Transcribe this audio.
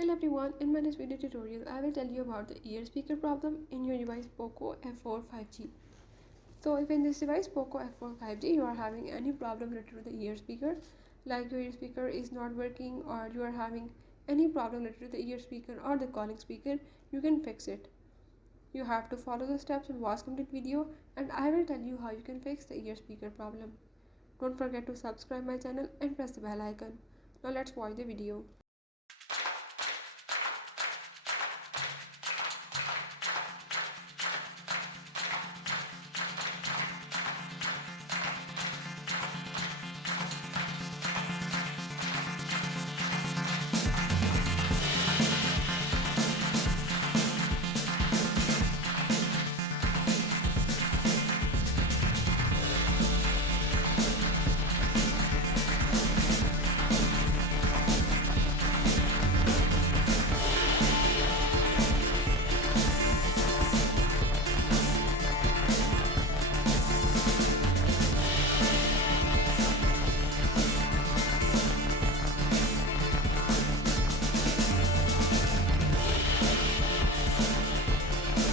Hello everyone, in my next video tutorial I will tell you about the ear speaker problem in your device POCO F4 5G. So if in this device POCO F4 5G you are having any problem related to the ear speaker, like your ear speaker is not working or you are having any problem related to the ear speaker or the calling speaker, you can fix it. You have to follow the steps and watch complete video and I will tell you how you can fix the ear speaker problem. Don't forget to subscribe my channel and press the bell icon. Now let's watch the video.